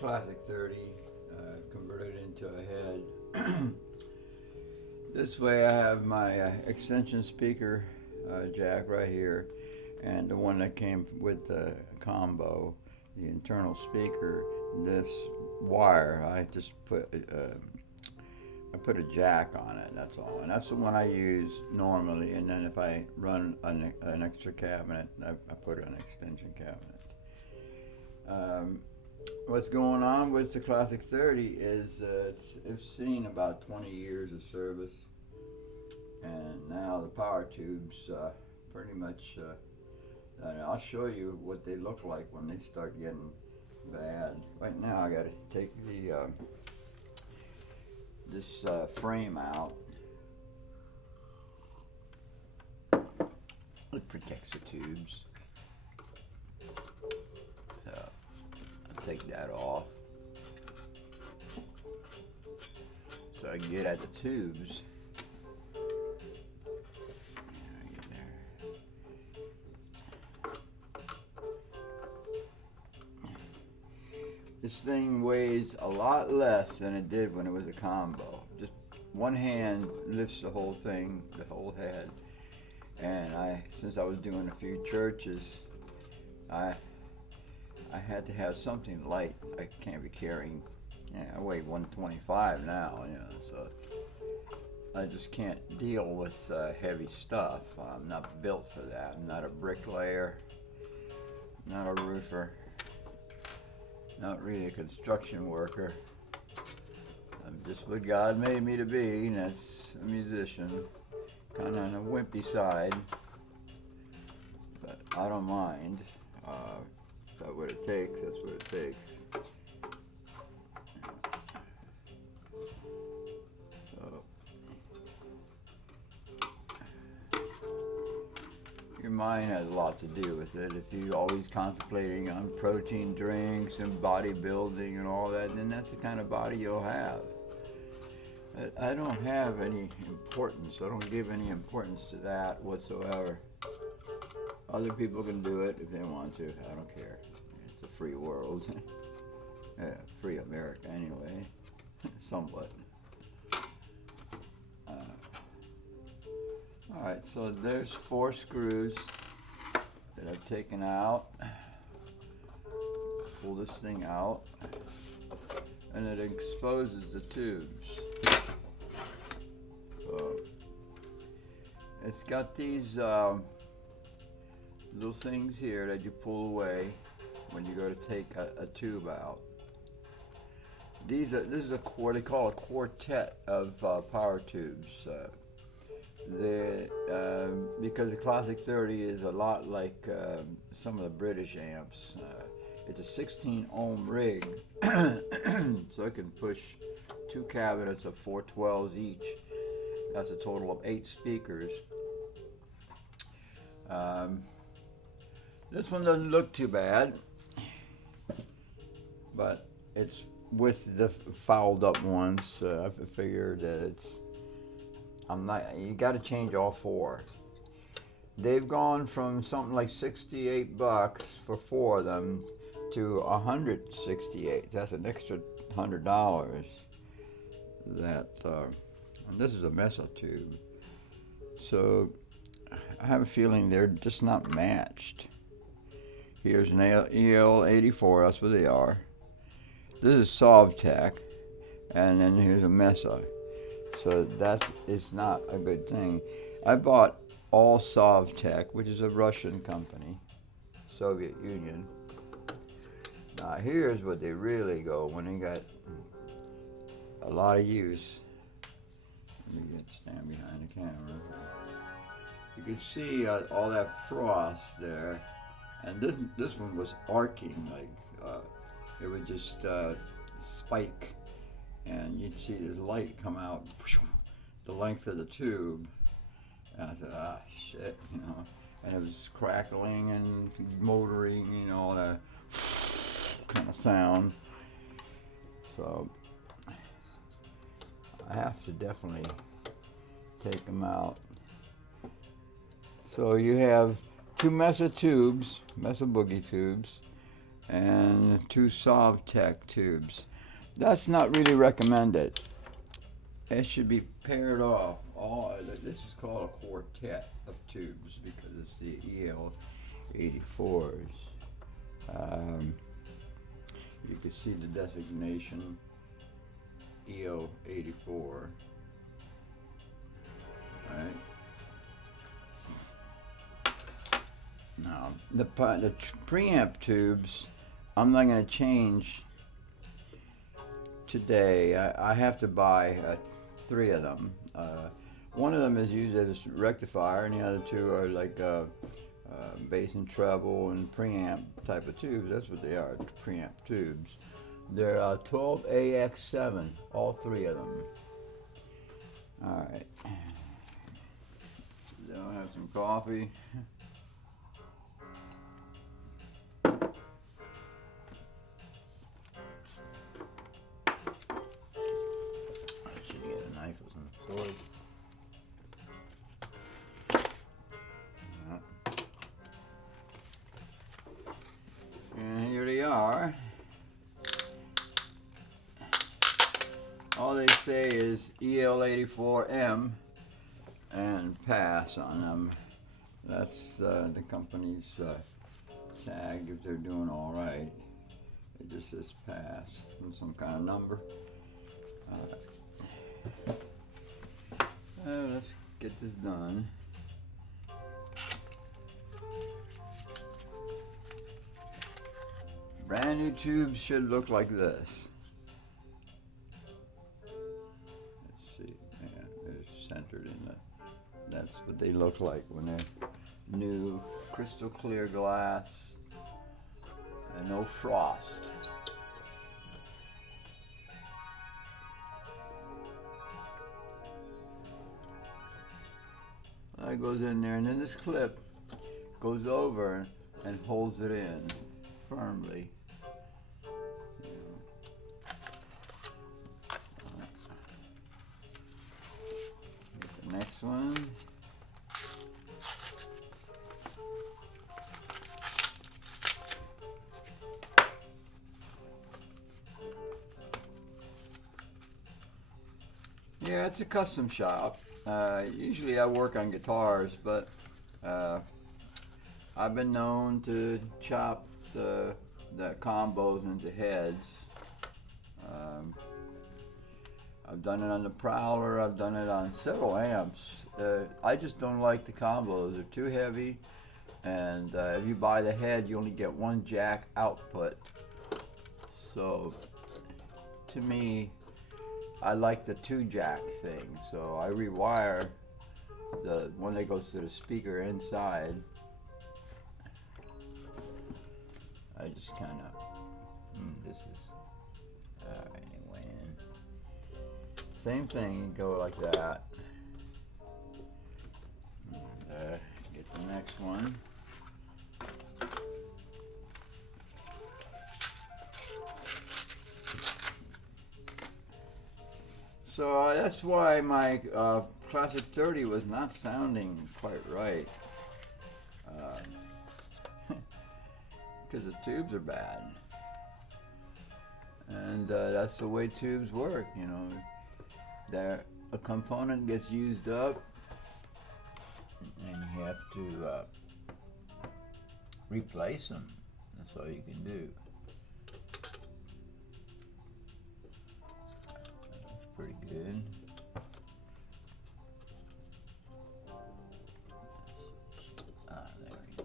Classic-30, converted into a head. This way I have my extension speaker jack right here, and the one that came with the combo, the internal speaker. This wire, I just put I put a jack on it. That's all, and that's the one I use normally. And then if I run an extra cabinet, I put an extension cabinet. What's going on with the Classic-30 is it's seen about 20 years of service, and now the power tubes pretty much. And I'll show you what they look like when they start getting bad. Right now, I got to take the this frame out. It protects the tubes. So I'll take that off so I can get at the tubes. This thing weighs a lot less than it did when it was a combo. Just one hand lifts the whole thing, the whole head. And since I was doing a few churches, I had to have something light. I can't be carrying. I weigh 125 now, so I just can't deal with heavy stuff. I'm not built for that. I'm not a bricklayer, not a roofer. Not really a construction worker. I'm just what God made me to be, and that's a musician. Kind of on the wimpy side, but I don't mind. That's what it takes, that's what it takes. Your mind has a lot to do with it. If you're always contemplating on protein drinks and bodybuilding and all that, then that's the kind of body you'll have. I don't have any importance. I don't give any importance to that whatsoever. Other people can do it if they want to. I don't care. It's a free world. Yeah, free America anyway, somewhat. Alright, so there's 4 screws that I've taken out. Pull this thing out, and it exposes the tubes. So it's got these little things here that you pull away when you go to take a tube out. This is they call a quartet of power tubes. Because the Classic-30 is a lot like some of the British amps. It's a 16 ohm rig, so it can push 2 cabinets of 412s each. That's a total of 8 speakers. This one doesn't look too bad, but it's with the fouled up ones. I figured that you got to change all 4. They've gone from something like $68 for 4 of them to $168. That's an extra $100. And this is a Mesa tube, so I have a feeling they're just not matched. Here's an EL84. That's what they are. This is Sovtech, and then here's a Mesa. So that is not a good thing. I bought all Sovtech, which is a Russian company, Soviet Union. Now here's what they really go when they got a lot of use. Let me stand behind the camera. You can see all that frost there, and this one was arcing, like it would just spike. And you'd see this light come out the length of the tube. And I said, shit, And it was crackling and motoring, all that kind of sound. So I have to definitely take them out. So you have 2 Mesa tubes, Mesa Boogie tubes, and 2 Sovtech tubes. That's not really recommended. It should be paired off. This is called a quartet of tubes because it's the EL84s. You can see the designation EL84. Right. Now the preamp tubes, I'm not going to change today. I have to buy 3 of them. One of them is used as a rectifier, and the other 2 are like bass and treble and preamp type of tubes. That's what they are, preamp tubes. They're 12AX7, all 3 of them. All right. So I'll have some coffee. Sword. And here they are. All they say is EL84M and pass on them. That's the company's tag if they're doing all right. It just says pass and some kind of number. Let's get this done. Brand new tubes should look like this. Let's see. Yeah, they're centered in the. That's what they look like when they're new, crystal clear glass, and no frost. That goes in there, and then this clip goes over and holds it in firmly. Here's the next one. Yeah, it's a custom shop. Usually I work on guitars, but I've been known to chop the combos into heads. I've done it on the Prowler, I've done it on several amps. I just don't like the combos, they're too heavy, and if you buy the head you only get 1 jack output. So to me, I like the 2 jack thing, so I rewire the one that goes to the speaker inside. I just kind of, this is, anyway, same thing, you go like that. And, get the next one. So that's why my Classic-30 was not sounding quite right. Because the tubes are bad. And that's the way tubes work, you know. A component gets used up, and you have to replace them. That's all you can do. Pretty good. There we go.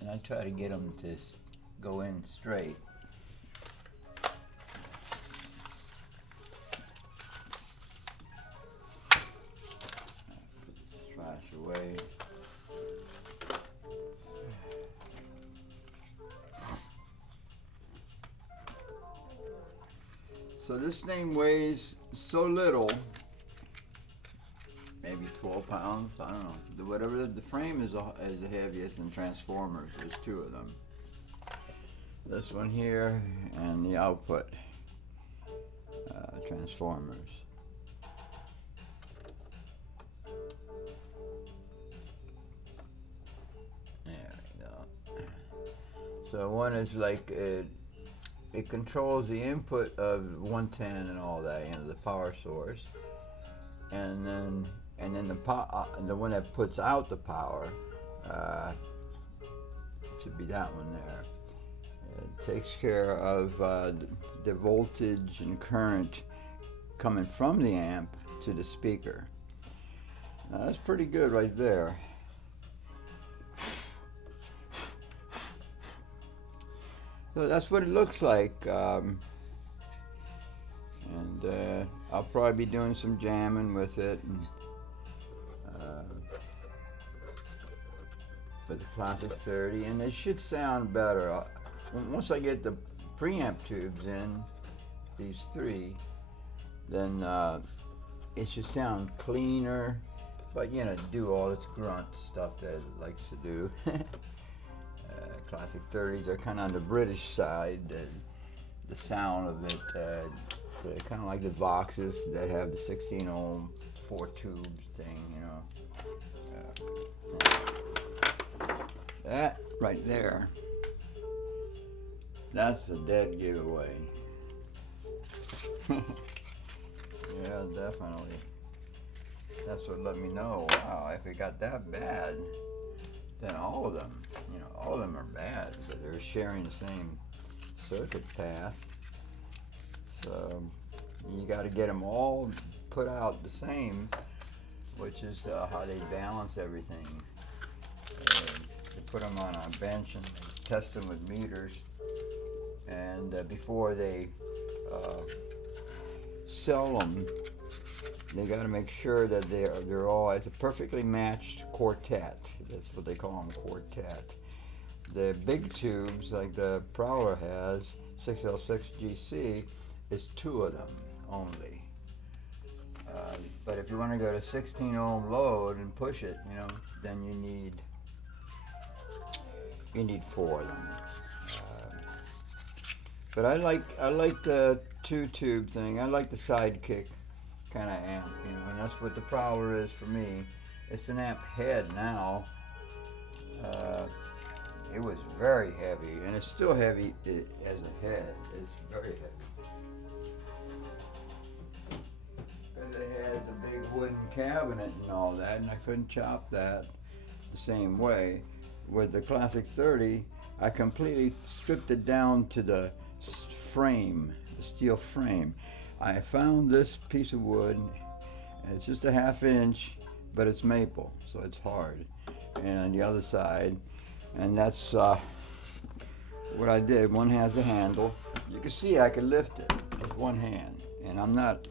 And I try to get them to go in straight. Put this trash away. So this thing weighs so little, maybe 12 pounds, I don't know. Whatever the frame is the heaviest in transformers. There's 2 of them. This one here and the output transformers. There we go. So one is like it controls the input of 110 and all that, the power source, and then the one that puts out the power should be that one there. It takes care of the voltage and current coming from the amp to the speaker. Now that's pretty good right there. So that's what it looks like, and I'll probably be doing some jamming with it, and, with the Classic-30, and it should sound better. Once I get the preamp tubes in, these three, then it should sound cleaner, but do all its grunt stuff that it likes to do. Classic-30s are kind of on the British side. The sound of it, kind of like the Voxes that have the 16 ohm 4 tubes thing, That right there, that's a dead giveaway. Yeah, definitely. That's what let me know, wow, if it got that bad, then all of them are bad, but they're sharing the same circuit path. So you got to get them all put out the same, which is how they balance everything. They put them on a bench and test them with meters, and before they sell them, they got to make sure that they're all, it's a perfectly matched quartet. That's what they call them, quartet. The big tubes, like the Prowler has, 6L6 GC, is 2 of them only. But if you want to go to 16 ohm load and push it, then you need 4 of them. But I like the 2 tube thing. I like the sidekick kind of amp, and that's what the Prowler is for me. It's an amp head now. It was very heavy, and it's still heavy as a head. It's very heavy. Because it has a big wooden cabinet and all that, and I couldn't chop that the same way. With the Classic-30, I completely stripped it down to the frame, the steel frame. I found this piece of wood, and it's just a 1/2 inch, but it's maple, so it's hard. And on the other side, and that's what I did. One has the handle. You can see I can lift it with one hand, and I'm not,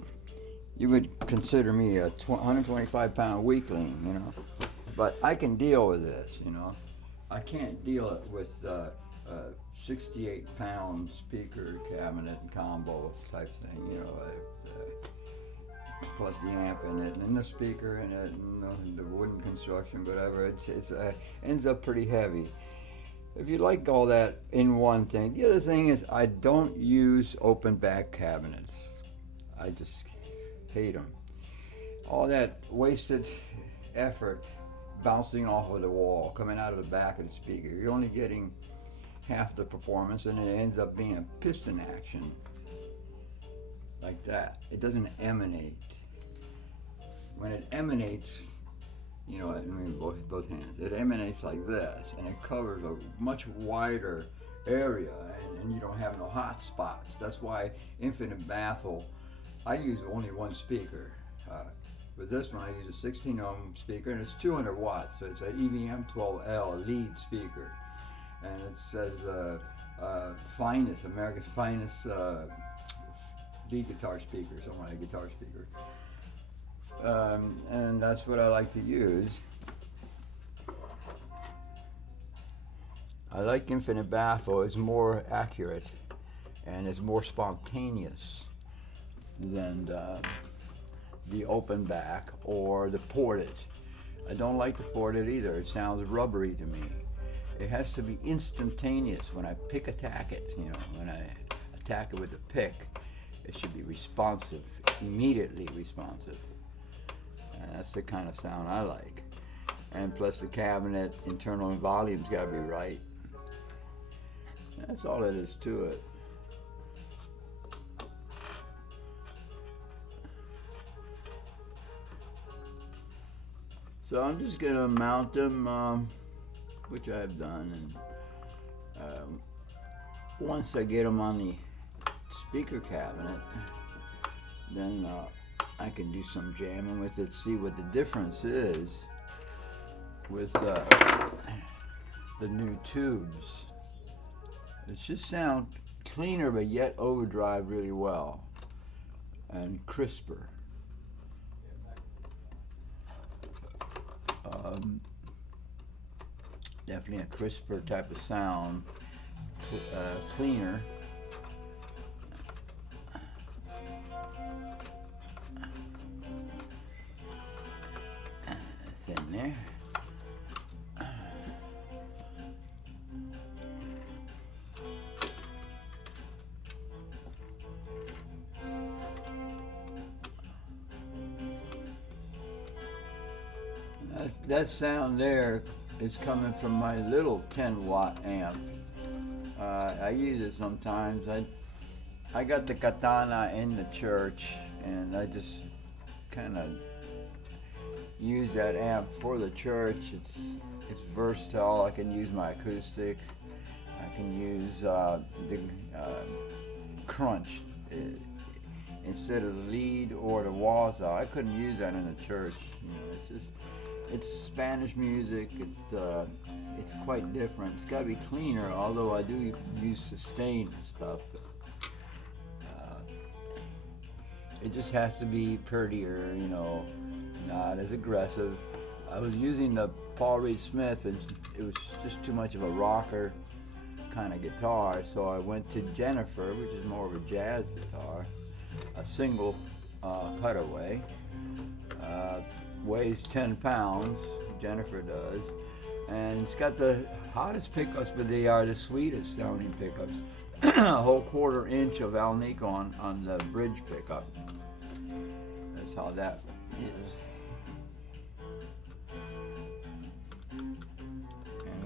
you would consider me a 125-pound weakling, but I can deal with this, I can't deal with 68-pound speaker cabinet and combo type thing, plus the amp in it and the speaker in it and the wooden construction, whatever. It ends up pretty heavy. If you like all that in one thing, the other thing is I don't use open back cabinets. I just hate them. All that wasted effort bouncing off of the wall, coming out of the back of the speaker. You're only getting half the performance, and it ends up being a piston action like that. It doesn't emanate. When it emanates, both hands, it emanates like this, and it covers a much wider area, and you don't have no hot spots. That's why infinite baffle, I use only one speaker. With this one, I use a 16 ohm speaker, and it's 200 watts, so it's an EVM 12L lead speaker. And it says finest, America's finest lead guitar speaker, something like a guitar speaker. And that's what I like to use. I like infinite baffle. It's more accurate and it's more spontaneous than the open back or the ported. I don't like the ported either. It sounds rubbery to me. It has to be instantaneous. When I attack it, when I attack it with a pick, it should be responsive, immediately responsive. And that's the kind of sound I like. And plus the cabinet, internal volume's gotta be right. That's all it is to it. So I'm just gonna mount them, which I've done, and once I get them on the speaker cabinet, then I can do some jamming with it, see what the difference is with the new tubes. It should sound cleaner, but yet overdrive really well and crisper. Definitely a crisper type of sound, cleaner. That's in there. That sound there is coming from my little 10-watt amp. I use it sometimes. I got the katana in the church, and I just kind of use that amp for the church. It's versatile. I can use my acoustic. I can use the crunch instead of the lead or the wazza. I couldn't use that in the church. You know, it's Spanish music. It's quite different. It's got to be cleaner, although I do use sustain and stuff. It just has to be prettier, you know, not as aggressive. I was using the Paul Reed Smith, and it was just too much of a rocker kind of guitar, so I went to Jennifer, which is more of a jazz guitar, a single cutaway. Weighs 10 pounds, Jennifer does, and it's got the hottest pickups, but they are the sweetest sounding pickups. A whole 1/4 inch of Alnico on the bridge pickup. That's how that is. And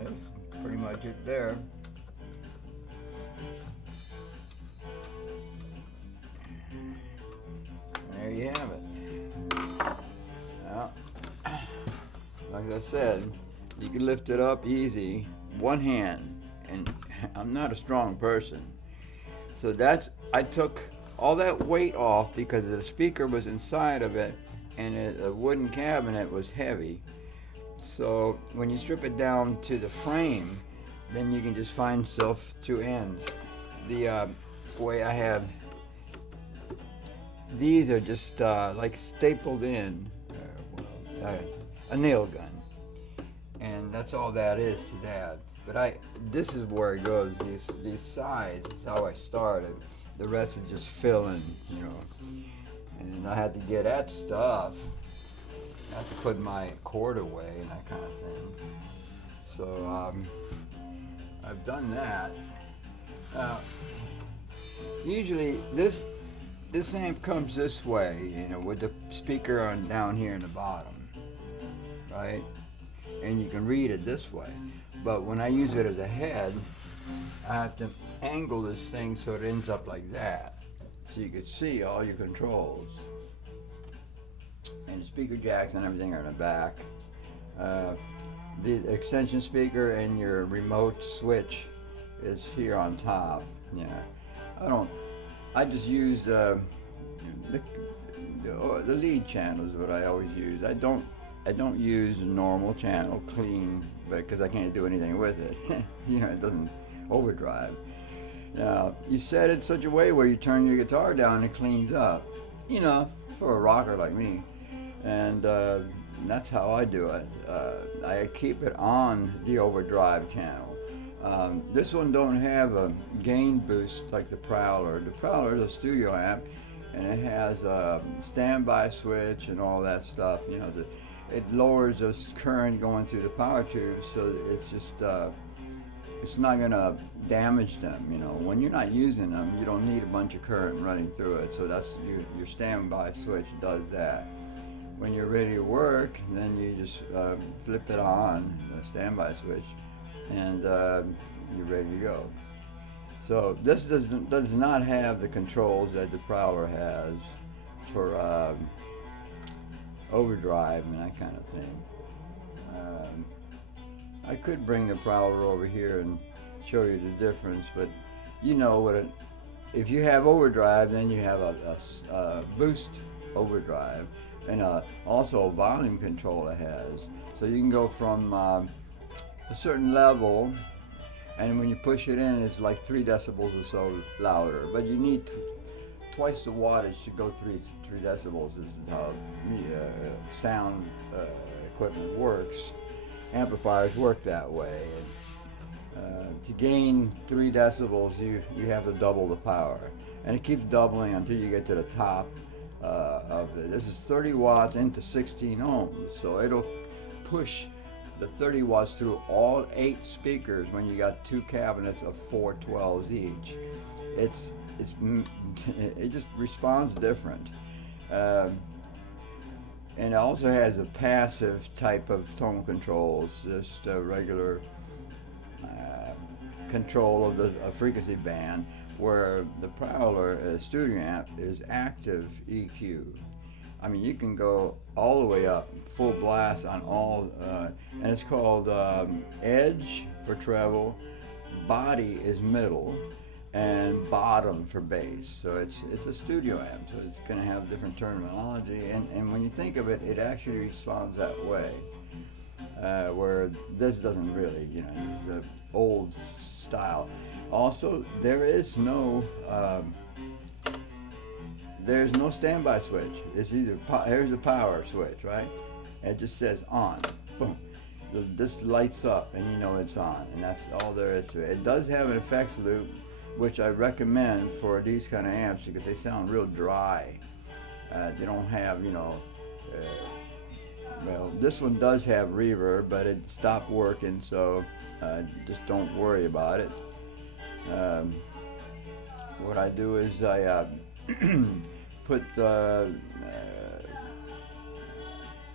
that's pretty much it there. There you have it. Well, like I said, you can lift it up easy, one hand, and I'm not a strong person. So I took all that weight off because the speaker was inside of it, and the wooden cabinet was heavy. So when you strip it down to the frame, then you can just find yourself 2 ends. The way I have these are just like stapled in. A nail gun, and that's all that is to that. But this is where it goes. These sides is how I started. The rest is just filling, you know. And I had to get that stuff. I had to put my cord away and that kind of thing. So I've done that. Usually this amp comes this way, you know, with the speaker on down here in the bottom. Right? And you can read it this way. But when I use it as a head, I have to angle this thing so it ends up like that. So you can see all your controls. And the speaker jacks and everything are in the back. The extension speaker and your remote switch is here on top. Yeah. I just use the lead channel is what I always use. I don't use a normal channel clean, because I can't do anything with it. You know, it doesn't overdrive. Now, you set it such a way where you turn your guitar down and it cleans up, you know, for a rocker like me. And that's how I do it. I keep it on the overdrive channel. This one don't have a gain boost like the Prowler. The Prowler is a studio amp, and it has a standby switch and all that stuff. You know, it lowers the current going through the power tubes, so it's just it's not gonna damage them. You know, when you're not using them, you don't need a bunch of current running through it. So that's your standby switch does that. When you're ready to work, then you just flip it on, the standby switch, and you're ready to go. So this does not have the controls that the Prowler has for overdrive and that kind of thing. Um, I could bring the Prowler over here and show you the difference, but you know what if you have overdrive, then you have a boost overdrive, and also a volume control it has. So you can go from a certain level, and when you push it in, it's like 3 decibels or so louder. But you need twice the wattage to go 3 decibels is how sound equipment works. Amplifiers work that way. And, to gain 3 decibels, you have to double the power, and it keeps doubling until you get to the top of it. This is 30 watts into 16 ohms, so it'll push the 30 watts through all 8 speakers when you got 2 cabinets of 412s each. It just responds different. And it also has a passive type of tone controls, just a regular control of the frequency band, where the Prowler studio amp is active EQ. I mean, you can go all the way up, full blast on all, and it's called edge for treble, body is middle, and bottom for bass. So it's a studio amp, so it's going to have different terminology, and when you think of it, it actually responds that way, where this doesn't really, this is the old style. Also, there's no standby switch. It's either here's the power switch, right? It just says on, boom. This lights up, and you know it's on, and that's all there is to it. It does have an effects loop, which I recommend for these kind of amps because they sound real dry. They don't have, well, this one does have reverb, but it stopped working, so just don't worry about it. What I do is I put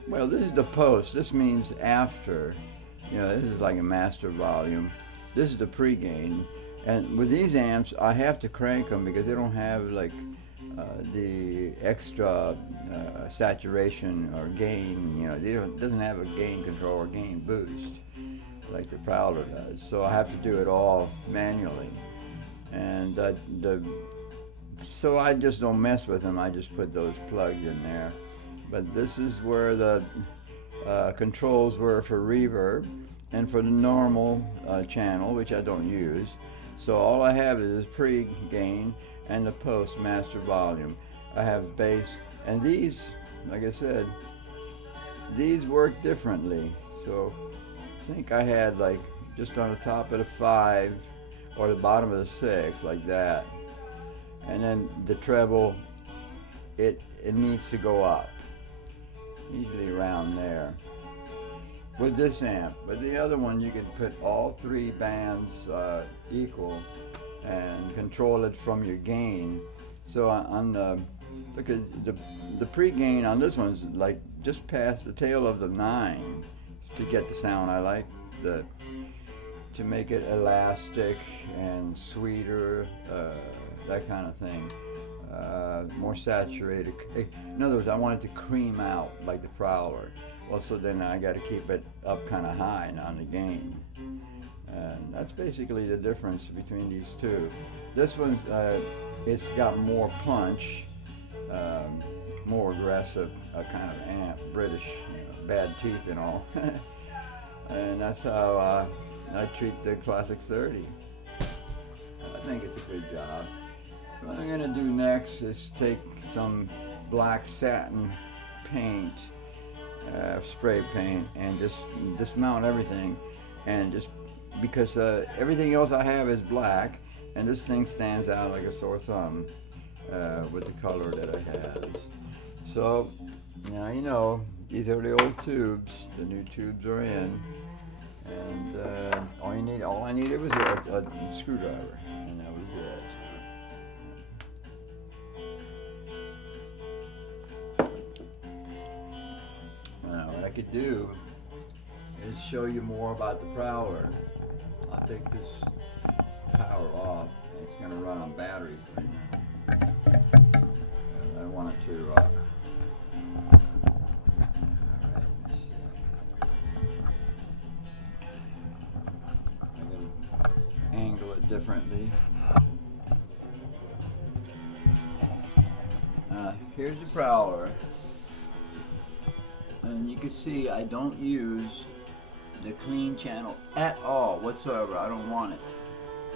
well, this is the post. This means after. This is like a master volume. This is the pre-gain. And with these amps, I have to crank them because they don't have like the extra saturation or gain. It doesn't have a gain control or gain boost like the Prowler does. So I have to do it all manually. And so I just don't mess with them. I just put those plugs in there. But this is where the controls were for reverb and for the normal channel, which I don't use. So all I have is pre-gain and the post master volume. I have bass, and these, like I said, these work differently. So I think I had like just on the top of the 5 or the bottom of the 6, like that. And then the treble, it needs to go up, usually around there, with this amp. But the other one, you can put all 3 bands equal and control it from your gain. So on the, look at the pre-gain on this one's like just past the tail of the 9 to get the sound I like, to make it elastic and sweeter, that kind of thing. More saturated. In other words, I want it to cream out like the Prowler. Well, so then I got to keep it up kind of high on the gain. And that's basically the difference between these two. This one's, it's got more punch, more aggressive kind of amp, British, bad teeth and all. And that's how I treat the Classic-30. I think it's a good job. What I'm going to do next is take some black satin paint, spray paint, and just dismount everything, and just because everything else I have is black, and this thing stands out like a sore thumb with the color that I have. So now these are the old tubes. The new tubes are in, and all I needed was a screwdriver, and that was it. What I could do is show you more about the Prowler. I'll take this power off it's going to run on batteries right now. I want it to, alright, let's see. I'm going to angle it differently. Here's the Prowler, and you can see I don't use the clean channel at all whatsoever. I don't want it.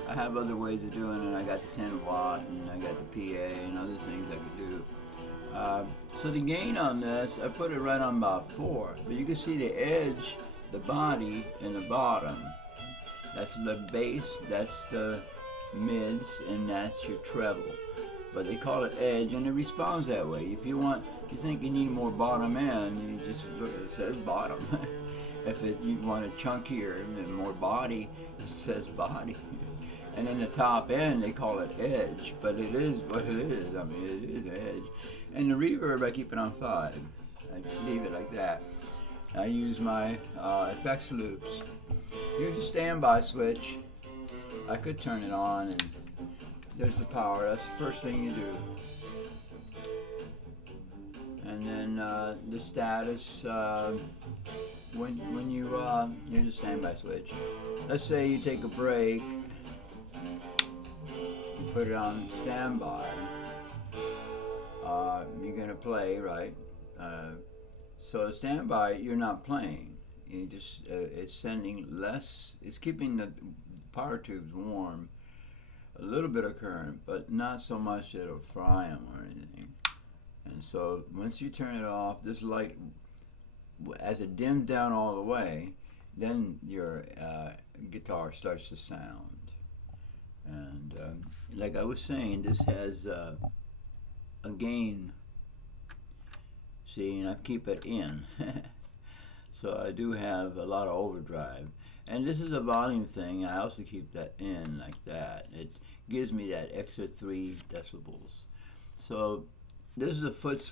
I have other ways of doing it. I got the 10 watt and I got the PA and other things I could do. So the gain on this, I put it right on about 4, but you can see the edge, the body, and the bottom. That's the bass, that's the mids, and that's your treble. But they call it edge, and it responds that way. If you think you need more bottom end, you just look, it says bottom. If you want it chunkier and more body, it says body. And then the top end, they call it edge, but it is what it is. I mean, it is edge. And the reverb, I keep it on 5. I just leave it like that. I use my effects loops. Here's a standby switch. I could turn it on, and there's the power. That's the first thing you do. And then the status, when you, here's a standby switch. Let's say you take a break, you put it on standby. You're gonna play, right? So standby, you're not playing. You just, it's sending less, it's keeping the power tubes warm. A little bit of current, but not so much that it'll fry them or anything. And so once you turn it off, this light, as it dims down all the way, then your guitar starts to sound. And like I was saying, this has a gain. See, and I keep it in. So I do have a lot of overdrive. And this is a volume thing. I also keep that in like that. It gives me that extra 3 decibels. So this is a foot